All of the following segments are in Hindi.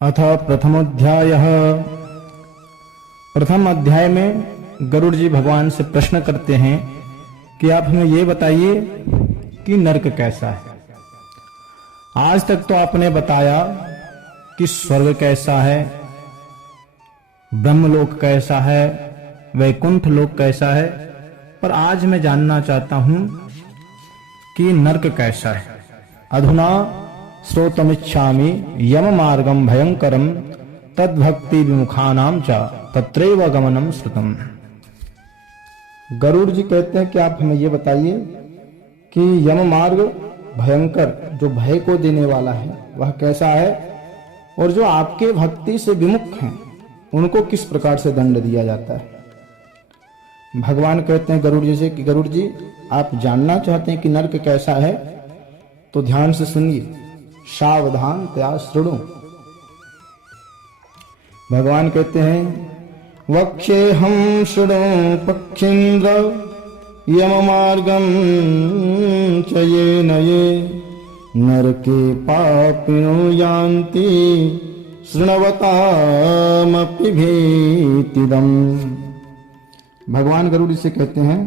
अथ प्रथमोऽध्यायः। प्रथम अध्याय में गरुड़ जी भगवान से प्रश्न करते हैं कि आप हमें ये बताइए कि नरक कैसा है। आज तक तो आपने बताया कि स्वर्ग कैसा है, ब्रह्मलोक कैसा है, वैकुंठ लोक कैसा है, पर आज मैं जानना चाहता हूं कि नरक कैसा है। अधुना श्रोतुमिच्छामि यम मार्गम भयंकरम तद्भक्ति विमुखानाम च तत्रैव गमनम श्रुतम। गरुड़ जी कहते हैं कि आप हमें ये बताइए कि यम मार्ग भयंकर जो भय को देने वाला है वह कैसा है, और जो आपके भक्ति से विमुख हैं उनको किस प्रकार से दंड दिया जाता है। भगवान कहते हैं गरुड़ जी से कि गरुड़ जी आप जानना चाहते हैं कि नरक कैसा है, तो ध्यान से सुनिए, सावधान तया शृणु। भगवान कहते हैं वक्षे हम शृणु पक्षीन्द्र यम मार्गम च ये नये नरके पापिनो यान्ति शृण्वतामपि भीतिदम्। भगवान गरुड़ से कहते हैं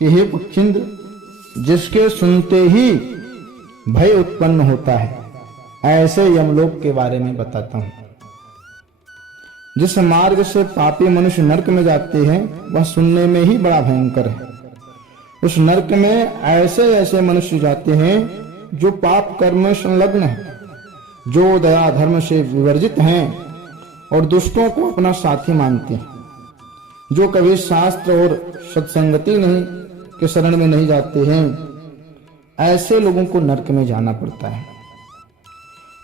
कि हे पक्षीन्द्र, जिसके सुनते ही भय उत्पन्न होता है ऐसे यमलोक के बारे में बताता हूं। जिस मार्ग से पापी मनुष्य नरक में जाते हैं वह सुनने में ही बड़ा भयंकर है। उस नरक में ऐसे ऐसे मनुष्य जाते हैं जो पाप कर्म में संलग्न हैं, जो दया धर्म से विवर्जित हैं और दुष्टों को अपना साथी मानते हैं, जो कभी शास्त्र और सत्संगति नहीं के शरण में नहीं जाते हैं। ऐसे लोगों को नरक में जाना पड़ता है।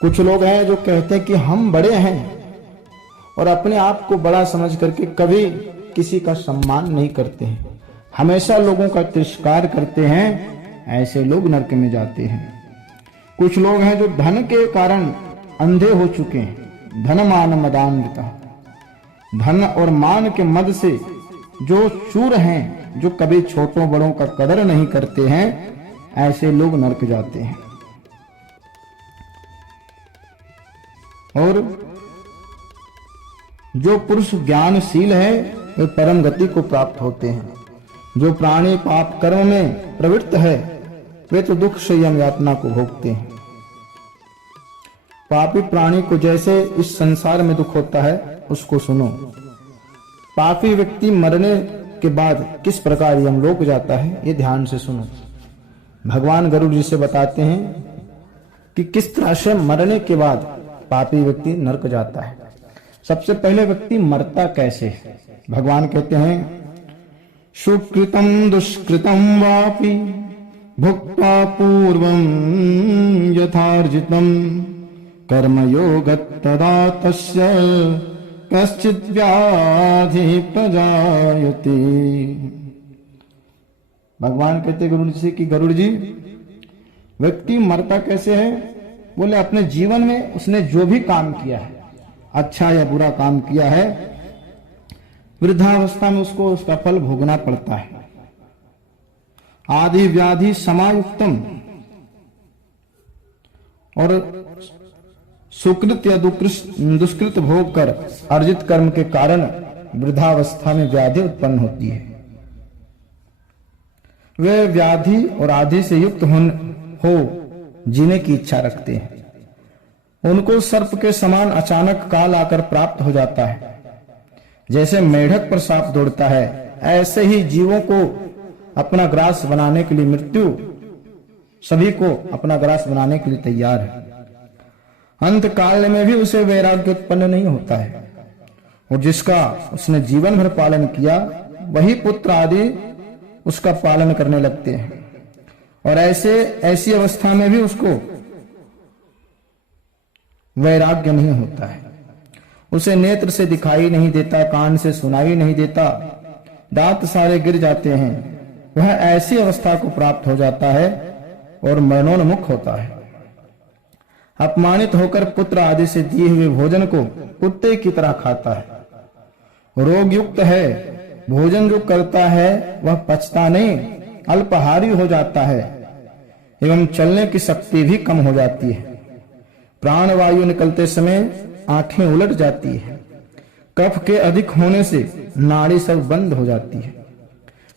कुछ लोग हैं जो कहते हैं कि हम बड़े हैं और अपने आप को बड़ा समझ करके कभी किसी का सम्मान नहीं करते हैं, हमेशा लोगों का तिरस्कार करते हैं। ऐसे लोग नरक में जाते हैं। कुछ लोग हैं जो धन के कारण अंधे हो चुके हैं, धन मान मदान्विता, धन और मान के मद से जो चूर हैं, जो कभी छोटों बड़ों का कदर नहीं करते हैं, ऐसे लोग नरक जाते हैं। और जो पुरुष ज्ञानशील है वे परम गति को प्राप्त होते हैं। जो प्राणी पाप कर्म में प्रवृत्त है वे तो दुख से यम यातना को भोगते हैं। पापी प्राणी को जैसे इस संसार में दुख होता है उसको सुनो। पापी व्यक्ति मरने के बाद किस प्रकार यमलोक जाता है ये ध्यान से सुनो। भगवान गरुड़ जी से बताते हैं कि किस तरह से मरने के बाद पापी व्यक्ति नरक जाता है। सबसे पहले व्यक्ति मरता कैसे है। भगवान कहते हैं सुकृतम दुष्कृतम वापि भुक्त्वा पूर्वं यथार्जितं कर्मयोगत् तदा तस्य कश्चित् व्याधि प्रजायते। भगवान कहते गरुड़ जी से कि गरुड़ जी व्यक्ति मरता कैसे है। बोले अपने जीवन में उसने जो भी काम किया है, अच्छा या बुरा काम किया है, वृद्धावस्था में उसको उसका फल भोगना पड़ता है। आदि व्याधि समायुक्तम, और सुकृत या दुष्कृत भोग कर अर्जित कर्म के कारण वृद्धावस्था में व्याधि उत्पन्न होती है। वे व्याधि और आदि से युक्त हो जीने की इच्छा रखते हैं। उनको सर्प के समान अचानक काल आकर प्राप्त हो जाता है। जैसे मेढक पर सांप दौड़ता है, ऐसे ही जीवों को अपना ग्रास बनाने के लिए मृत्यु सभी को अपना ग्रास बनाने के लिए तैयार है। अंत काल में भी उसे वैराग्य उत्पन्न नहीं होता है, और जिसका उसने जीवन भर पालन किया वही पुत्र आदि उसका पालन करने लगते हैं। और ऐसी अवस्था में भी उसको वैराग्य नहीं होता है। उसे नेत्र से दिखाई नहीं देता, कान से सुनाई नहीं देता, दांत सारे गिर जाते हैं। वह ऐसी अवस्था को प्राप्त हो जाता है और मरणोन्मुख होता है। अपमानित होकर पुत्र आदि से दिए हुए भोजन को कुत्ते की तरह खाता है। रोग युक्त है, भोजन जो करता है वह पचता नहीं, अल्पहारी हो जाता है एवं चलने की शक्ति भी कम हो जाती है। प्राणवायु निकलते समय आंखें उलट जाती है। कफ के अधिक होने से नाड़ी सब बंद हो जाती है।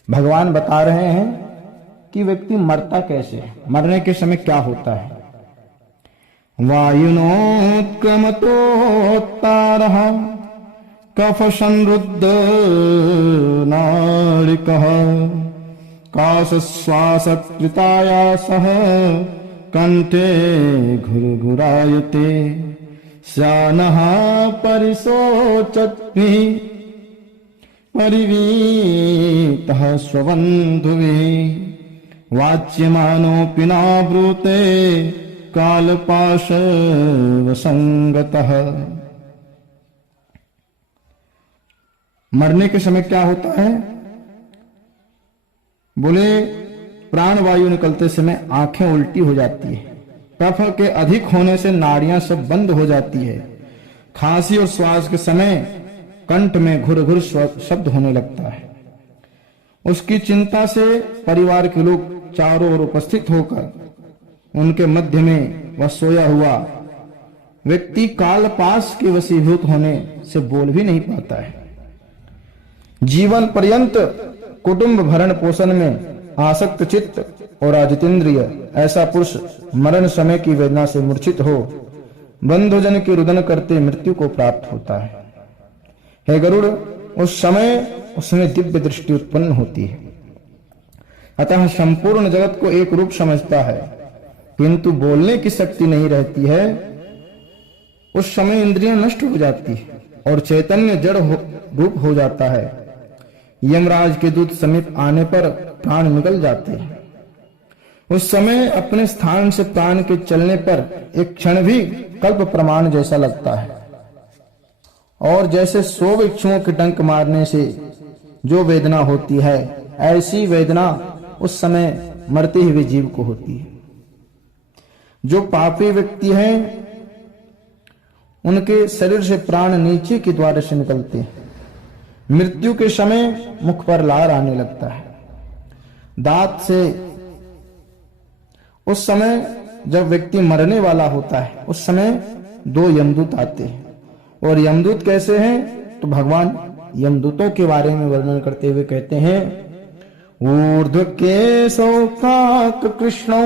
भगवान बता रहे हैं कि व्यक्ति मरता कैसे है, मरने के समय क्या होता है। वायुनोत्क्रमतोत्तारः कफ संरुद्ध नाड़िकः काशश्वासकृतायासः कंठे घुरघुरायते श्यानः परिशोचद्भिः परिवीतः स्वबन्धुभिः वाच्यमानोऽपि न ब्रूते कालपाशवसंगतः। मरने के समय क्या होता है? बोले प्राणवायु निकलते समय आंखें उल्टी हो जाती है। कफ के अधिक होने से नाड़ियां सब बंद हो जाती है। खांसी और श्वास के समय कंठ में घुर घुर शब्द होने लगता है। उसकी चिंता से परिवार के लोग चारों ओर उपस्थित होकर उनके मध्य में वह सोया हुआ व्यक्ति कालपाश के वशीभूत होने से बोल भी नहीं पाता है। जीवन पर्यंत कुटुंब भरण पोषण में आसक्त चित्त और अजितेंद्रिय ऐसा पुरुष मरण समय की वेदना से मूर्छित हो बंधुजन के रुदन करते मृत्यु को प्राप्त होता है। हे गरुड़, उस समय उसमें दिव्य दृष्टि उत्पन्न होती है। अतः संपूर्ण जगत को एक रूप समझता है, किंतु बोलने की शक्ति नहीं रहती है। उस समय इंद्रियां नष्ट हो जाती है और चैतन्य जड़ रूप हो जाता है। यमराज के दूत समीप आने पर प्राण निकल जाते हैं। उस समय अपने स्थान से प्राण के चलने पर एक क्षण भी कल्प प्रमाण जैसा लगता है। और जैसे 100 वृक्षों के डंक मारने से जो वेदना होती है, ऐसी वेदना उस समय मरते हुए जीव को होती है। जो पापी व्यक्ति हैं उनके शरीर से प्राण नीचे के द्वार से निकलते हैं। मृत्यु के समय मुख पर लार आने लगता है, दांत से। उस समय जब व्यक्ति मरने वाला होता है उस समय 2 यमदूत आते हैं। और यमदूत कैसे हैं? तो भगवान यमदूतों के बारे में वर्णन करते हुए कहते हैं, ऊर्ध्व केशौ काक कृष्णौ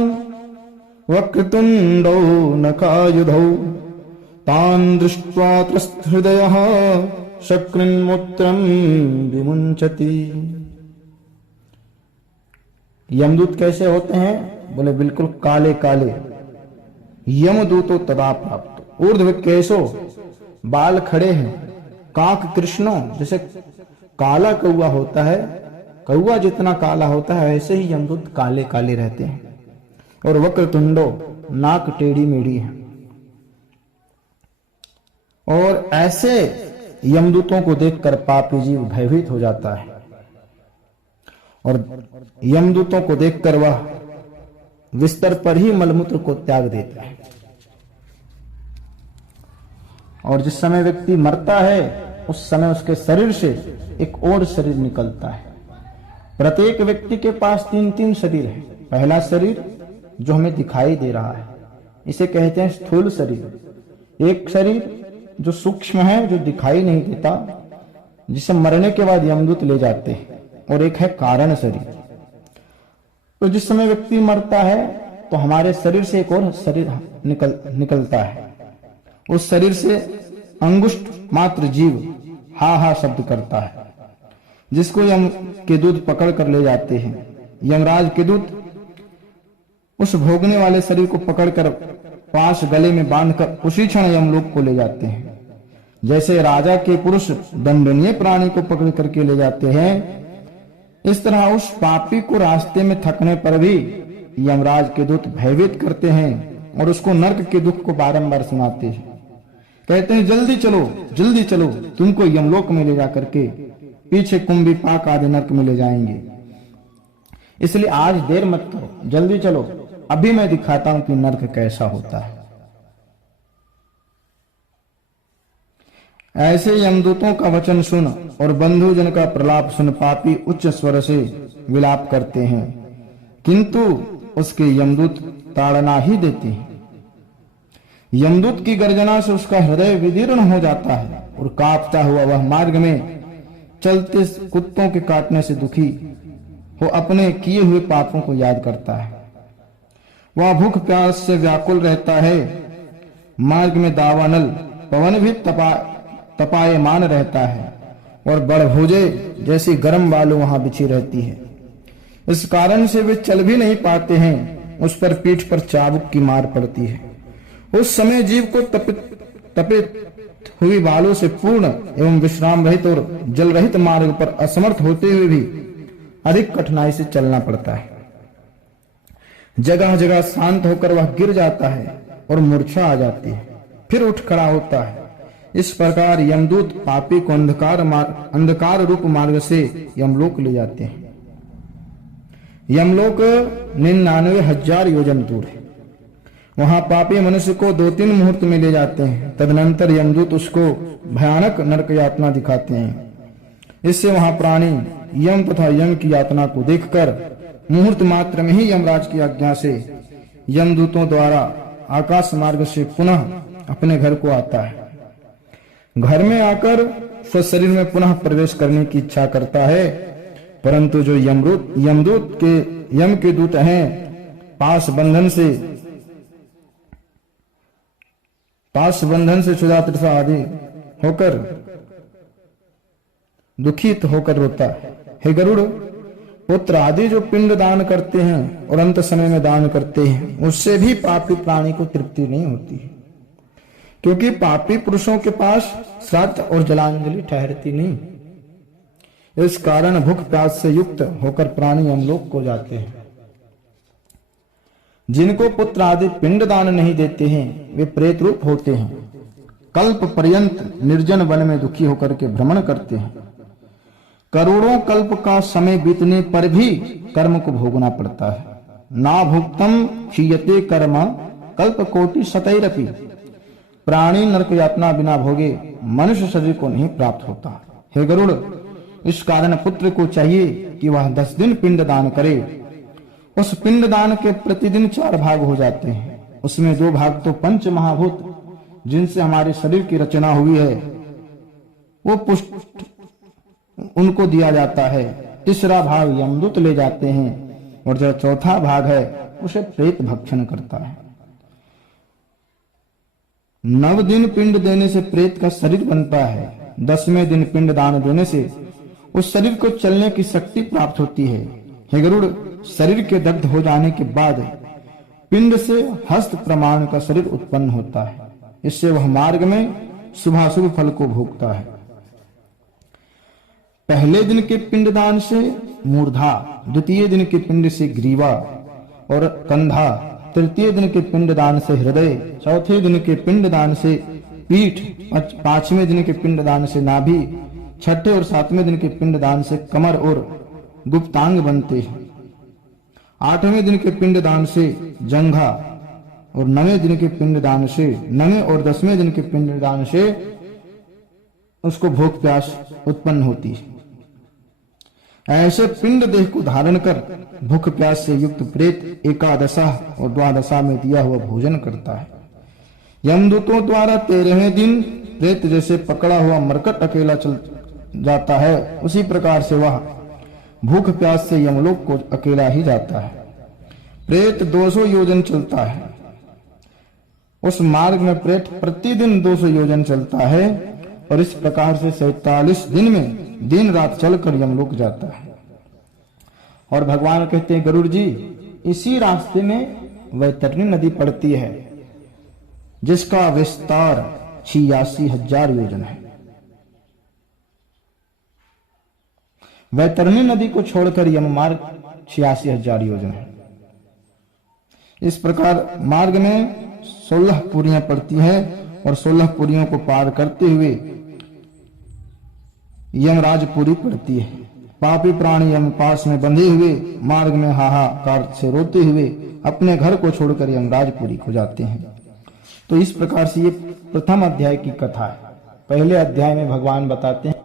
वक्रतुंडौ नखायुधौ तान् दृष्ट्वा त्रस्त-हृदयः शकृन्मूत्रं विमुञ्चति। यमदूत कैसे होते हैं? बोले बिल्कुल काले काले। यमदूतो तदा प्राप्त। ऊर्ध्व केशो, बाल खड़े हैं। काक कृष्णो, जैसे काला कौआ होता है, कौआ जितना काला होता है ऐसे ही यमदूत काले काले रहते हैं। और वक्रतुंडो, नाक टेढ़ी मेढ़ी है। और ऐसे यमदूतों को देखकर पापी जीव भयभीत हो जाता है और यमदूतों को देखकर वह बिस्तर पर ही मलमूत्र को त्याग देता है। और जिस समय व्यक्ति मरता है उस समय उसके शरीर से एक और शरीर निकलता है। प्रत्येक व्यक्ति के पास 3-3 शरीर है। पहला शरीर जो हमें दिखाई दे रहा है, इसे कहते हैं स्थूल शरीर। एक शरीर जो सूक्ष्म है, जो दिखाई नहीं देता, जिसे मरने के बाद यमदूत ले जाते हैं। और एक है कारण शरीर। तो जिस समय व्यक्ति मरता है तो हमारे शरीर से एक और शरीर निकलता है। उस शरीर से अंगुष्ठ मात्र जीव हा हा शब्द करता है, जिसको यम के दूत पकड़ कर ले जाते हैं। यमराज के दूत उस भोगने वाले शरीर को पकड़कर पास गले में बांधकर उसी क्षण यमलोक को ले जाते हैं। जैसे राजा के पुरुष दंडनीय प्राणी को पकड़ करके ले जाते हैं, इस तरह उस पापी को रास्ते में थकने पर भी यमराज के दूत भयभीत करते हैं और उसको नरक के दुख को बारंबार सुनाते हैं। कहते हैं जल्दी चलो, तुमको यमलोक में ले जाकर के पीछे कुंभी पाक आदि नरक में ले जाएंगे। इसलिए आज देर मत करो, जल्दी चलो, अभी मैं दिखाता हूं कि नरक कैसा होता है। ऐसे यमदूतों का वचन सुन और बंधुजन का प्रलाप सुन पापी उच्च स्वर से विलाप करते हैं, किंतु उसके यमदूत ताड़ना ही देते हैं। यमदूत की गर्जना से उसका हृदय विदीर्ण हो जाता है और कांपता हुआ वह मार्ग में चलते कुत्तों के काटने से दुखी हो अपने किए हुए पापों को याद करता है। वह भूख प्यास से व्याकुल रहता है। मार्ग में दावानल पवन भी तपायमान रहता है और बड़भुजे जैसी गर्म बालू वहां बिछी रहती है। इस कारण से वे चल भी नहीं पाते हैं। उस पर पीठ पर चाबुक की मार पड़ती है। उस समय जीव को तपित हुई बालों से पूर्ण एवं विश्राम रहित और जल रहित मार्ग पर असमर्थ होते हुए भी अधिक कठिनाई से चलना पड़ता है। जगह जगह शांत होकर वह गिर जाता है और मूर्छा आ जाती है, फिर उठ खड़ा होता है। इस प्रकार यमदूत पापी को अंधकार रूप मार्ग से यमलोक ले जाते हैं। यमलोक 99,000 योजन दूर है। वहां पापी मनुष्य को 2-3 मुहूर्त में ले जाते हैं। तदनंतर यमदूत उसको भयानक नरक यातना दिखाते हैं। इससे वहां प्राणी यम तथा यम की यातना को देखकर मुहूर्त मात्र में ही यमराज की आज्ञा से यमदूतों द्वारा आकाश मार्ग से पुनः अपने घर को आता है। घर में आकर स्वशरीर में पुनः प्रवेश करने की इच्छा करता है, परंतु जो यमदूत के यम के दूत हैं पास बंधन से क्षुधा तृषा आदि होकर दुखित होकर रोता है। हे गरुड़, पुत्र आदि जो पिंड दान करते हैं और अंत समय में दान करते हैं, उससे भी पापी प्राणी को तृप्ति नहीं होती है, क्योंकि पापी पुरुषों के पास श्राद्ध और जलांजलि ठहरती नहीं। इस कारण भूख प्यास से युक्त होकर प्राणी यमलोक को जाते हैं। जिनको पुत्र आदि पिंड दान नहीं देते हैं वे प्रेत रूप होते हैं। कल्प पर्यंत निर्जन वन में दुखी होकर के भ्रमण करते हैं। करोड़ों कल्प का समय बीतने पर भी कर्म को भोगना पड़ता है। ना भुक्तम क्षीयते कर्म कल्प कोटि शतैरपि। प्राणी नरक यातना बिना भोगे मनुष्य शरीर को नहीं प्राप्त होता। हे गरुड़, इस कारण पुत्र को चाहिए कि वह 10 दिन पिंड दान करे। उस पिंड दान के प्रतिदिन 4 भाग हो जाते हैं। उसमें 2 भाग तो पंच महाभूत जिनसे हमारे शरीर की रचना हुई है वो पुष्ट उनको दिया जाता है। तीसरा भाग यमदूत ले जाते हैं और जो चौथा भाग है उसे प्रेत भक्षण करता है। 9 दिन पिंड देने से प्रेत का शरीर बनता है। 10वें दिन पिंड दान देने से उस शरीर को चलने की शक्ति प्राप्त होती है। हे गरुड़, शरीर के दग्ध हो जाने के बाद पिंड से हस्त प्रमाण का शरीर उत्पन्न होता है। इससे वह मार्ग में शुभाशुभ फल को भोगता है। पहले दिन के पिंडदान से मूर्धा, द्वितीय दिन के पिंड से ग्रीवा और कंधा, तृतीय दिन के पिंडदान से हृदय, चौथे दिन के पिंडदान से पीठ, 5वें दिन के पिंडदान से नाभि, 6ठे और 7वें दिन के पिंडदान से कमर और गुप्तांग बनते हैं। 8वें दिन के पिंडदान से जंघा और 9वें दिन के पिंडदान से 9वें और 10वें दिन के पिंडदान से उसको भूख प्यास उत्पन्न होती है। ऐसे पिंड देह को धारण कर भूख प्यास से युक्त प्रेत एकादशा और द्वादशा में दिया हुआ भोजन करता है। यमदूतों द्वारा 13वें दिन प्रेत जैसे पकड़ा हुआ मरकट अकेला चल जाता है, उसी प्रकार से वह भूख प्यास से यमलोक को अकेला ही जाता है। प्रेत 200 योजन चलता है। उस मार्ग में प्रेत प्रतिदिन 200 योजन चलता है और इस प्रकार से 47 दिन में दिन रात चलकर यमलोक जाता है। और भगवान कहते हैं, गरुड़ जी, इसी रास्ते में वैतरणी नदी पड़ती है जिसका विस्तार 86,000 योजन है। वैतरणी नदी को छोड़कर यम मार्ग 86,000 योजन है। इस प्रकार मार्ग में 16 पुरियां पड़ती हैं और 16 पुरियों को पार करते हुए यमराजपुरी पड़ती है। पापी प्राणी यम पास में बंधे हुए मार्ग में हाहाकार से रोते हुए अपने घर को छोड़कर यमराजपुरी को जाते हैं। तो इस प्रकार से ये प्रथम अध्याय की कथा है। पहले अध्याय में भगवान बताते हैं